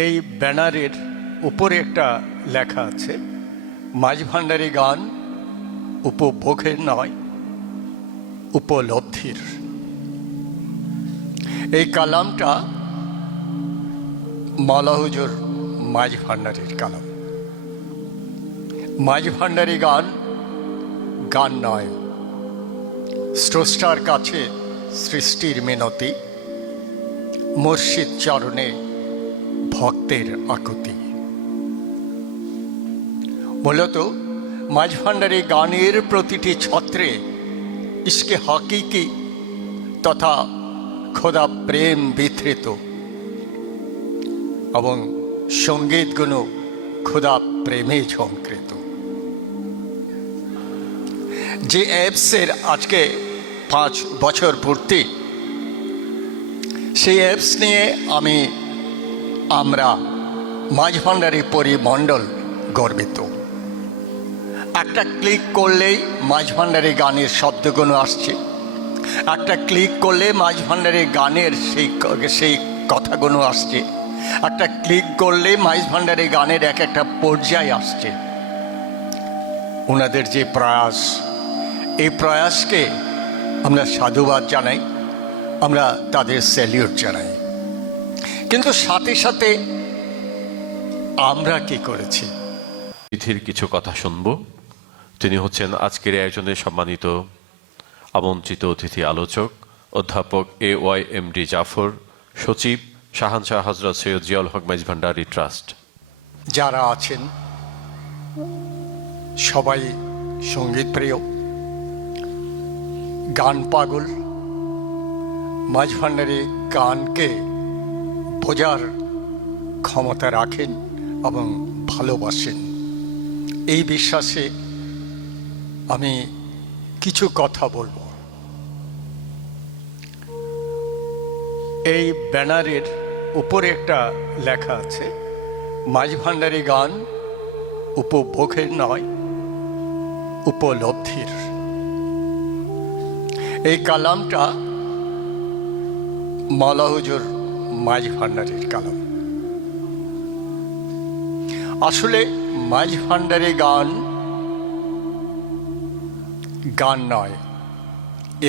এই ব্যানারের উপরে একটা লেখা আছে, মাঝভান্ডারী গান উপভোগের নয়, উপলব্ধির। এই কালামটা মাওলা হুজুর মাঝভান্ডারীর কালাম। মাঝভান্ডারী গান গান নয়, স্রষ্টার কাছে সৃষ্টির মিনতি, মুর্শিদ চরণে ভক্তের আকুতি। মূলত মাঝভান্ডারী গানের প্রতিটি ছত্রে ইশকে হাকিকি তথা খোদা প্রেম বিধৃত এবং সঙ্গীতগুলো খোদা প্রেমে ঝঙ্কৃত। যে অ্যাপসের আজকে 5 বছর পূর্তি, সেই অ্যাপস নিয়ে আমরা মাঝভান্ডারী পরিমণ্ডল গর্বিত। একটা ক্লিক করলেই মাঝভান্ডারী গানের শব্দগুলো আসছে, একটা ক্লিক করলে মাঝভান্ডারী গানের সেই কথাগুলো আসছে, একটা ক্লিক করলে মাঝভান্ডারী গানের এক একটা পর্যায় আসছে। ওনাদের যে প্রয়াস, এই প্রয়াসকে আমরা সাধুবাদ জানাই, আমরা তাদের স্যালিউট জানাই। কিন্তু সাথে সাথে আমরা কি করেছি? তিথির কিছু কথা শুনব। তিনি হচ্ছেন আজকের আয়োজনের সম্মানিত আমন্ত্রিত অতিথি আলোচক অধ্যাপক AYMD জাফর, সচিব শাহানশাহ হযরত সৈয়দ জিয়াউল হক মাঝভান্ডারী ট্রাস্ট। যারা আছেন সবাই সঙ্গীত প্রিয়, গান পাগল, মাঝভান্ডারী গানকে বোঝার ক্ষমতা রাখেন এবং ভালোবাসেন। এই বিশ্বাসে আমি কিছু কথা বলবো। এই ব্যানারের উপরে একটা লেখা আছে, মাঝভান্ডারী গান উপভোগের নয়, উপলব্ধির। এই কালামটা মাওলা হুজুর মাঝভান্ডারীর কালাম। আসলে মাঝভান্ডারী গান গান নয়,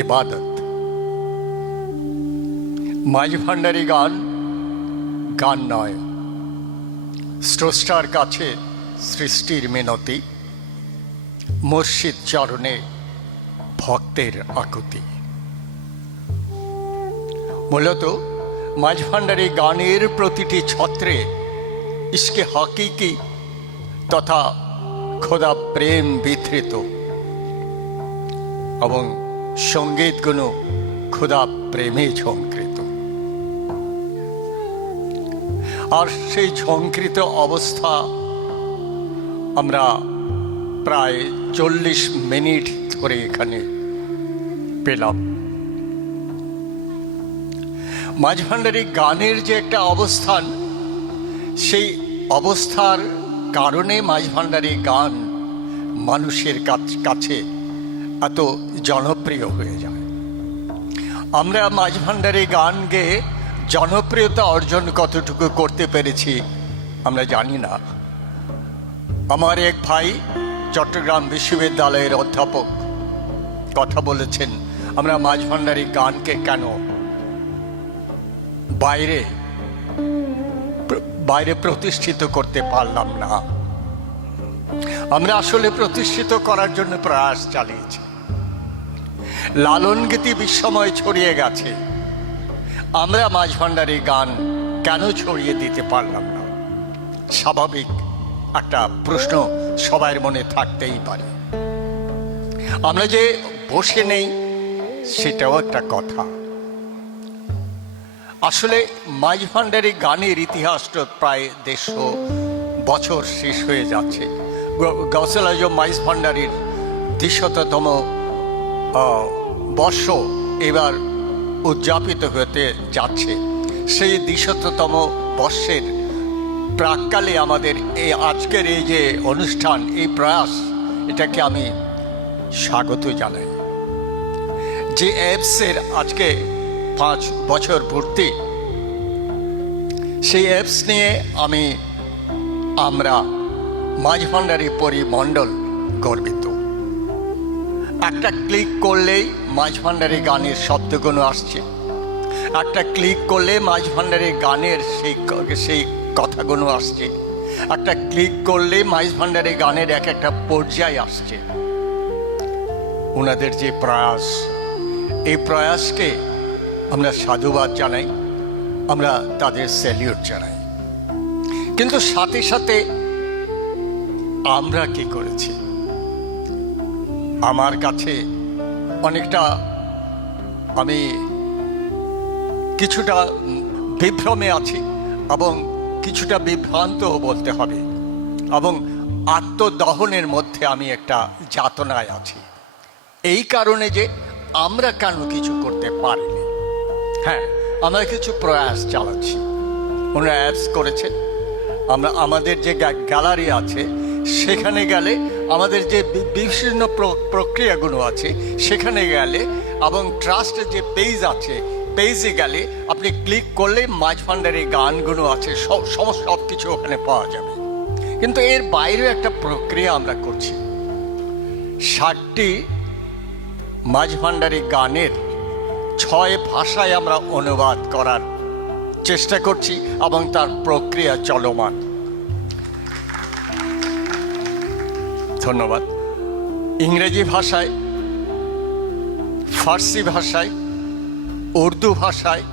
ইবাদত। মাঝভান্ডারী গান গান নয়, স্রষ্টার কাছে সৃষ্টির মিনতি, মুর্শিদ চরণে ভক্তের আকুতি। মূলত মাঝভান্ডারী গানের প্রতিটি ছত্রে ইশকে হাকিকি তথা খোদা প্রেম বিধৃত এবং সঙ্গীতগুলো খোদা প্রেমে ঝঙ্কৃত। আর সেই ঝঙ্কৃত অবস্থা আমরা প্রায় 40 মিনিট ধরে এখানে পেলাম। মাঝভান্ডারী গানের যে একটা অবস্থান, সেই অবস্থার কারণে মাঝভান্ডারী গান মানুষের কাছে এত জনপ্রিয় হয়ে যায়। আমরা মাঝভান্ডারী গান গেয়ে জনপ্রিয়তা অর্জন কতটুকু করতে পেরেছি আমরা জানি না। আমার এক ভাই চট্টগ্রাম বিশ্ববিদ্যালয়ের অধ্যাপক কথা বলেছেন, আমরা মাঝভান্ডারী গানকে কেন বাইরে প্রতিষ্ঠিত করতে পারলাম না। আমরা আসলে প্রতিষ্ঠিত করার জন্য প্রয়াস চালিয়েছি। লালন গীতি বিশ্বময় ছড়িয়ে গেছে, আমরা মাঝভান্ডারী গান কেন ছড়িয়ে দিতে পারলাম না? স্বাভাবিক একটা প্রশ্ন সবার মনে থাকতেই পারে। আমরা যে বসে নেই সেটাও একটা কথা। আসলে মাঝভান্ডারী গানের ইতিহাসটা প্রায় 150 বছর শেষ হয়ে যাচ্ছে। গৌসুল আজম মাঝভান্ডারীর 200তম বর্ষ এবার উদযাপিত হতে যাচ্ছে। সেই 200তম বর্ষের প্রাককালে আমাদের এই আজকের এই যে অনুষ্ঠান, এই প্রয়াস, এটাকে আমি স্বাগত জানাই। যে অ্যাপসের আজকে 5 বছর পূর্তি, সেই অ্যাপস নিয়ে আমরা মাঝভান্ডারী পরিমণ্ডল গর্বিত। একটা ক্লিক করলেই মাঝভান্ডারী গানের শব্দগুলো আসছে, একটা ক্লিক করলে মাঝভান্ডারী গানের সেই কথাগুলো আসছে, একটা ক্লিক করলে মাঝভান্ডারী গানের এক একটা পর্যায় আসছে। ওনাদের যে প্রয়াস, এই প্রয়াসকে আমরা সাধুবাদ জানাই, আমরা তাদের স্যালিউট জানাই। কিন্তু সাথে সাথে আমরা কি করেছি, আমার কাছে অনেকটা আমি কিছুটা বিভ্রমে আছি এবং কিছুটা বিভ্রান্তও বলতে হবে, এবং আত্মদহনের মধ্যে আমি একটা যাতনায় আছি। এই কারণে যে আমরা কেন কিছু করতে পারিনি। হ্যাঁ, আমরা কিছু প্রয়াস চালাচ্ছি, ওনারা অ্যাপস করেছে, আমরা আমাদের যে গ্যালারি আছে সেখানে গেলে আমাদের যে বিভিন্ন প্রক্রিয়াগুলো আছে সেখানে গেলে, এবং ট্রাস্টের যে পেজ আছে পেজে গেলে আপনি ক্লিক করলে মাঝভান্ডারী গানগুলো আছে, সব কিছু ওখানে পাওয়া যাবে। কিন্তু এর বাইরেও একটা প্রক্রিয়া আমরা করছি। 60টি মাঝভান্ডারী গানের 6 ভাষায় আমরা অনুবাদ করার চেষ্টা করছি এবং তার প্রক্রিয়া চলমান। ধন্যবাদ। ইংরেজি ভাষায়, ফার্সি ভাষায়, উর্দু ভাষায়,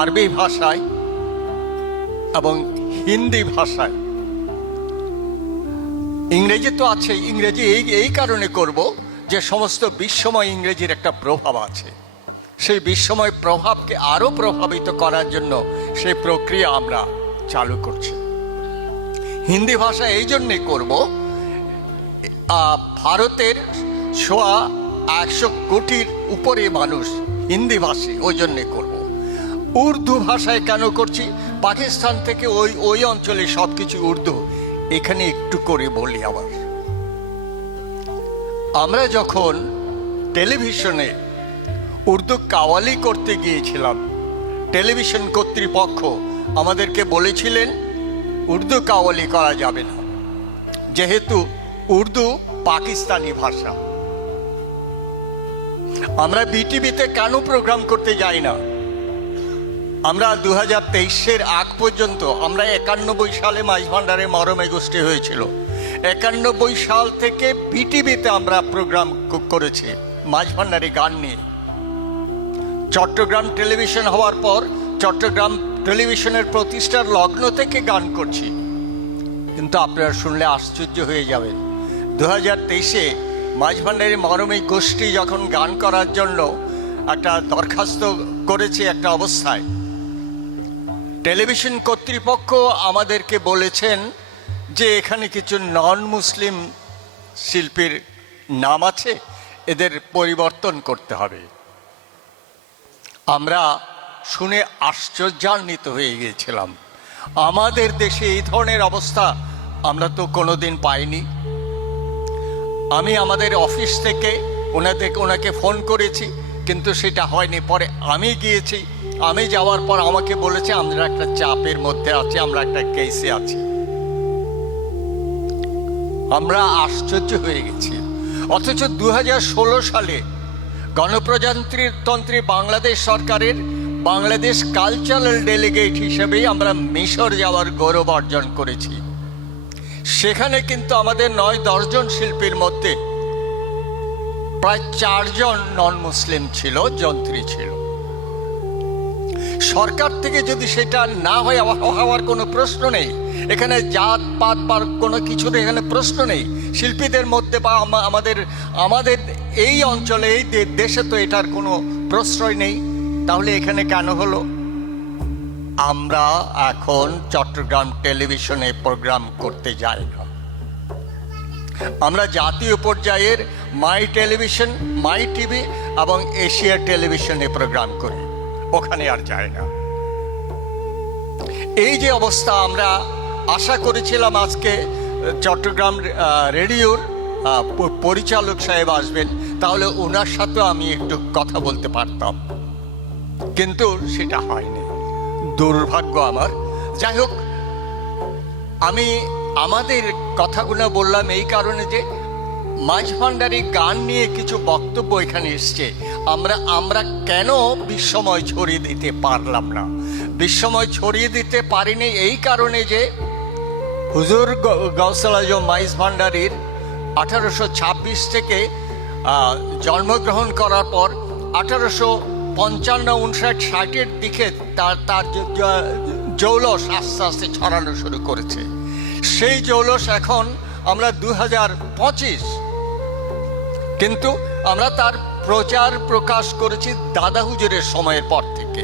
আরবি ভাষায় এবং হিন্দি ভাষায়। ইংরেজি তো আছে, ইংরেজি এই কারণে করব যে সমস্ত বিশ্বময় ইংরেজির একটা প্রভাব আছে, সেই বিশ্বময় প্রভাবকে আরো প্রভাবিত করার জন্য সেই প্রক্রিয়া আমরা চালু করছি। হিন্দি ভাষা এই জন্যে করব, ভারতের 100 কোটির উপরে মানুষ হিন্দি ভাষী, ওই জন্যে করব। উর্দু ভাষায় কেন করছি, পাকিস্তান থেকে ওই অঞ্চলে সব কিছু উর্দু, এখানে একটু করে বলি। আবার আমরা যখন টেলিভিশনে উর্দু কাওয়ালি করতে গিয়েছিলাম, টেলিভিশন কর্তৃপক্ষ আমাদেরকে বলেছিলেন উর্দু কাওয়ালি করা যাবে না, যেহেতু উর্দু পাকিস্তানি ভাষা। আমরা বিটিভিতে কেন প্রোগ্রাম করতে যাই না? আমরা 2023-এর আগ পর্যন্ত, আমরা 91 সালে মাঝভান্ডারে মরমে গোষ্ঠী হয়েছিল, 91 সাল থেকে বিটিভিতে আমরা প্রোগ্রাম করেছি মাঝভান্ডারী গান নিয়ে। চট্টগ্রাম টেলিভিশন হওয়ার পর চট্টগ্রাম টেলিভিশনের প্রতিষ্ঠার লগ্ন থেকে গান করছি। কিন্তু আপনারা শুনলে আশ্চর্য হয়ে যাবেন, 2023-এ মাঝভান্ডারী মরমী গোষ্ঠী যখন গান করার জন্য একটা দরখাস্ত করেছে একটা অবস্থায়, টেলিভিশন কর্তৃপক্ষ আমাদেরকে বলেছেন যে এখানে কিছু নন মুসলিম শিল্পীর নাম আছে, এদের পরিবর্তন করতে হবে। আমরা শুনে আশ্চর্যান্বিত হয়ে গিয়েছিলাম। আমাদের দেশে এই ধরনের অবস্থা আমরা তো কোনোদিন পাইনি। আমি আমাদের অফিস থেকে ওনাকে ফোন করেছি, কিন্তু সেটা হয়নি। পরে আমি গিয়েছি, আমি যাওয়ার পর আমাকে বলেছে আমরা একটা চাপের মধ্যে আছি, আমরা একটা কেসে আছি। আমরা আশ্চর্য হয়ে গেছি। অথচ 2016 সালে গণপ্রজাতন্ত্রী বাংলাদেশ সরকারের বাংলাদেশ কালচারাল ডেলিগেট হিসেবেই আমরা মিশর যাওয়ার গৌরব অর্জন করেছি। সেখানে কিন্তু আমাদের 9-10 জন শিল্পীর মধ্যে প্রায় 4 জন নন মুসলিম ছিল, যন্ত্রী ছিল। সরকার থেকে যদি সেটা না হয়, হওয়ার কোনো প্রশ্ন নেই। এখানে জাত পাত বা কোনো কিছুর এখানে প্রশ্ন নেই। শিল্পীদের মধ্যে বা আমাদের এই অঞ্চলে, এই দেশে তো এটার কোনো প্রশ্রয় নেই। তাহলে এখানে কেন হলো? আমরা এখন চট্টগ্রাম টেলিভিশনে প্রোগ্রাম করতে যাই না। আমরা জাতীয় পর্যায়ের মাই টেলিভিশন, মাই টিভি এবং এশিয়া টেলিভিশনে প্রোগ্রাম করি, ওখানে আর যায় না। এই যে অবস্থা, আমরা আশা করেছিলাম আজকে চট্টগ্রাম রেডিওর পরিচালক সাহেব আসবেন, তাহলে ওনার সাথেও আমি একটু কথা বলতে পারতাম, কিন্তু সেটা হয়নি। দুর্ভাগ্য আমার। যাই হোক, আমি আমাদের কথাগুলো বললাম এই কারণে যে মাঝভান্ডারী গান নিয়ে কিছু বক্তব্য এখানে এসছে। আমরা কেন বিস্ময় ছড়িয়ে দিতে পারলাম না? বিস্ময় ছড়িয়ে দিতে পারিনি এই কারণে যে হুজুর গৌসুল আজম মাইজভান্ডারীর 1826 থেকে জন্মগ্রহণ করার পর 1855-59-60-এর দিকে তার জৌলস আস্তে আস্তে ছড়ানো শুরু করেছে। সেই জৌলস এখন আমরা 2025, কিন্তু আমরা তার প্রচার প্রকাশ করেছি দাদা হুজুরের সময়ের পর থেকে।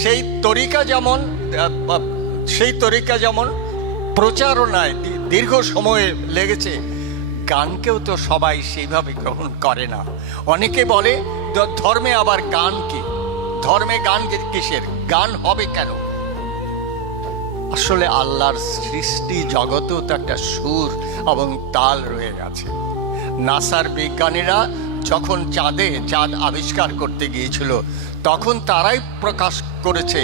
সেই তরিকা যেমন প্রচারণায় দীর্ঘ সময় লেগেছে, গানকেও তো সবাই সেইভাবে গ্রহণ করে না। অনেকে বলে ধর্মে আবার গান কি? ধর্মে গান কিসের? গান হবে কেন? আসলে আল্লাহর সৃষ্টি জগতেও তো একটা সুর এবং তাল রয়ে গেছে। নাসার বিজ্ঞানীরা যখন চাঁদ আবিষ্কার করতে গিয়েছিল, তখন তারাই প্রকাশ করেছে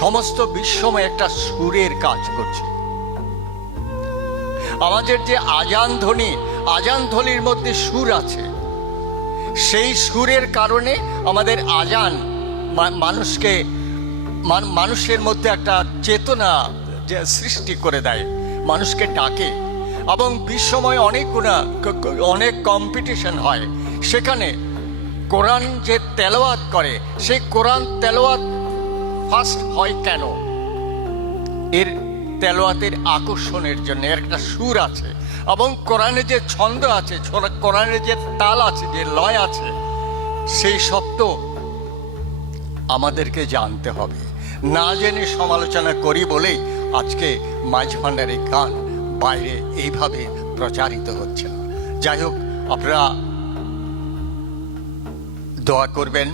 সমস্ত বিশ্বময় একটা সুরের কাজ করছে। আমাদের যে আজান ধ্বনির মধ্যে সুর আছে, সেই সুরের কারণে আমাদের আজান মানুষের মধ্যে একটা চেতনা সৃষ্টি করে দেয়, মানুষকে ডাকে। এবং বিশ্বময় অনেক কম্পিটিশন হয়, সেখানে কোরআন যে তেলাওয়াত করে, সেই কোরআন তেলাওয়াত ফার্স্ট হয় কেন? এর তেলাওয়াতের আকর্ষণের জন্য। এর একটা সুর আছে, এবং কোরআনে যে ছন্দ আছে, কোরআনের যে তাল আছে, যে লয় আছে, সেই সত্য আমাদেরকে জানতে হবে। না জেনে সমালোচনা করি বলেই আজকে মাঝভান্ডারী গান বাইরে এইভাবে প্রচারিত হচ্ছে না। যাই হোক, আপনারা দোয়া করবেন।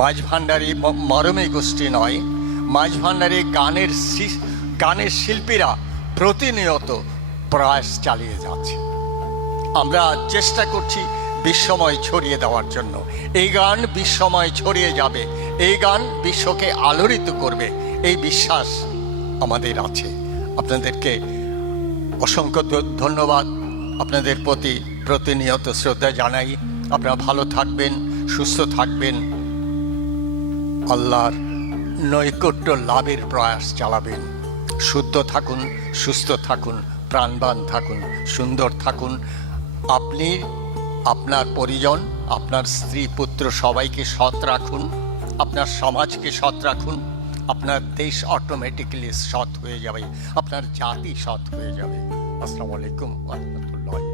মাঝভান্ডারী মরমী গোষ্ঠী নয়, মাঝভান্ডারী গানের শিল্পীরা প্রতিনিয়ত প্রয়াস চালিয়ে যাচ্ছে। আমরা চেষ্টা করছি বিশ্বময় ছড়িয়ে দেওয়ার জন্য। এই গান বিশ্বময় ছড়িয়ে যাবে, এই গান বিশ্বকে আলোড়িত করবে, এই বিশ্বাস আমাদের আছে। আপনাদেরকে অসংখ্য ধন্যবাদ। আপনাদের প্রতি প্রতিনিয়ত শ্রদ্ধা জানাই। আপনারা ভালো থাকবেন, সুস্থ থাকবেন, আল্লাহর নৈকট্য লাভের প্রয়াস চালাবেন। শুদ্ধ থাকুন, সুস্থ থাকুন, প্রাণবান থাকুন, সুন্দর থাকুন। আপনি, আপনার পরিজন, আপনার স্ত্রী, পুত্র সবাইকে সৎ রাখুন, আপনার সমাজকে সৎ রাখুন। আপনার দেশ অটোমেটিক্যালি সৎ হয়ে যাবে, আপনার জাতি সৎ হয়ে যাবে। আসসালামু আলাইকুম ওয়া রাহমাতুল্লাহ।